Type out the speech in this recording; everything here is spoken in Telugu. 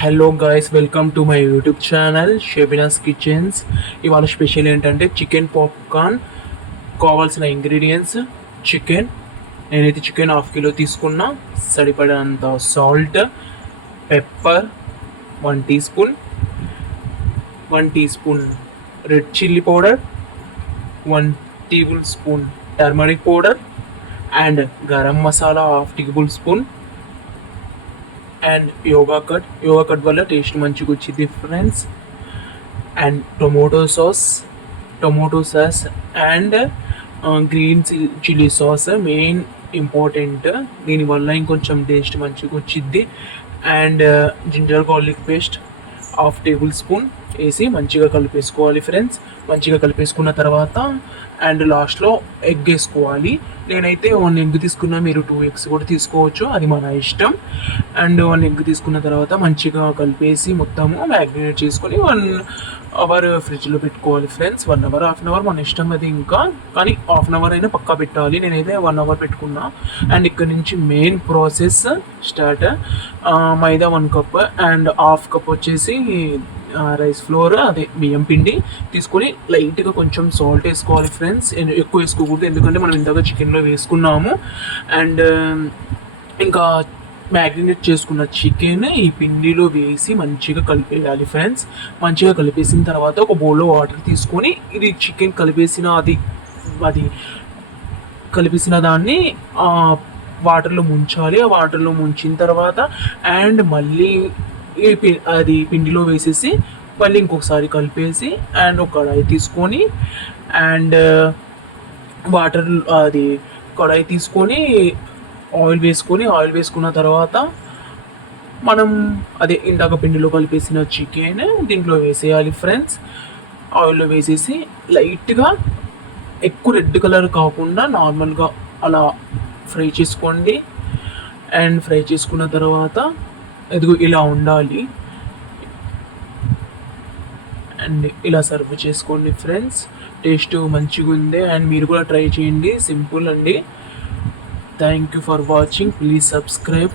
Hello guys, welcome to my YouTube channel Shebina's kitchens. ఇవాళ స్పెషల్ ఏంటంటే చికెన్ పాప్కార్న్. కావాల్సిన ఇంగ్రీడియంట్స్: చికెన్. నేనైతే చికెన్ హాఫ్ కిలో తీసుకున్నా. సరిపడినంత salt, pepper 1 tea spoon, 1 tea spoon red chilli powder, 1 table spoon turmeric powder and garam masala half table spoon and yoghurt వల్ల టేస్ట్ మంచిగా వచ్చింది friends. And tomato sauce and green chilli sauce main important. దీనివల్ల ఇంకొంచెం టేస్ట్ మంచిగా వచ్చిద్ది. And ginger garlic paste half table spoon వేసి మంచిగా కలిపేసుకోవాలి ఫ్రెండ్స్. మంచిగా కలిపేసుకున్న తర్వాత అండ్ లాస్ట్లో ఎగ్ వేసుకోవాలి. నేనైతే 1 ఎగ్ తీసుకున్నా, మీరు 2 ఎగ్స్ కూడా తీసుకోవచ్చు, అది మన ఇష్టం. అండ్ 1 ఎగ్ తీసుకున్న తర్వాత మంచిగా కలిపేసి మొత్తము మ్యాగ్నేట్ చేసుకొని 1 అవర్ ఫ్రిడ్జ్లో పెట్టుకోవాలి friends. 1 hour, half an hour మన ఇష్టం అది. ఇంకా కానీ హాఫ్ అన్ అవర్ అయినా పక్కా పెట్టాలి. నేనైతే 1 అవర్ పెట్టుకున్నా. అండ్ ఇక్కడ నుంచి main process start. Maida 1 cup and half cup వచ్చేసి రైస్ ఫ్లోర్, అదే బియ్యం పిండి తీసుకొని లైట్గా కొంచెం సాల్ట్ వేసుకోవాలి ఫ్రెండ్స్. ఎక్కువ వేసుకోకూడదు, ఎందుకంటే మనం ఇంతగా చికెన్లో వేసుకున్నాము. అండ్ ఇంకా మ్యాగ్నేట్ చేసుకున్న చికెన్ ఈ పిండిలో వేసి మంచిగా కలిపేయాలి ఫ్రెండ్స్. మంచిగా కలిపేసిన తర్వాత ఒక బౌల్లో వాటర్ తీసుకొని ఇది చికెన్ అది కలిపేసిన దాన్ని వాటర్లో ముంచాలి. ఆ వాటర్లో ముంచిన తర్వాత అండ్ మళ్ళీ అది పిండిలో వేసేసి మళ్ళీ ఇంకొకసారి కలిపేసి అండ్ ఒక కడాయి తీసుకొని అండ్ కడాయి తీసుకొని ఆయిల్ వేసుకున్న తర్వాత మనం అదే ఇందాక పిండిలో కలిపేసిన చికెన్ దీంట్లో వేసేయాలి ఫ్రెండ్స్. ఆయిల్లో వేసేసి లైట్గా, ఎక్కువ రెడ్ కలర్ కాకుండా నార్మల్గా అలా ఫ్రై చేసుకోండి. అండ్ ఫ్రై చేసుకున్న తర్వాత ఇదిగో ఇలా ఉండాలి. అండ్ ఇలా సర్వ్ చేసుకోండి ఫ్రెండ్స్. టేస్ట్ మంచిగా ఉంది అండ్ మీరు కూడా ట్రై చేయండి. సింపుల్ అండి. Thank you for watching. Please subscribe.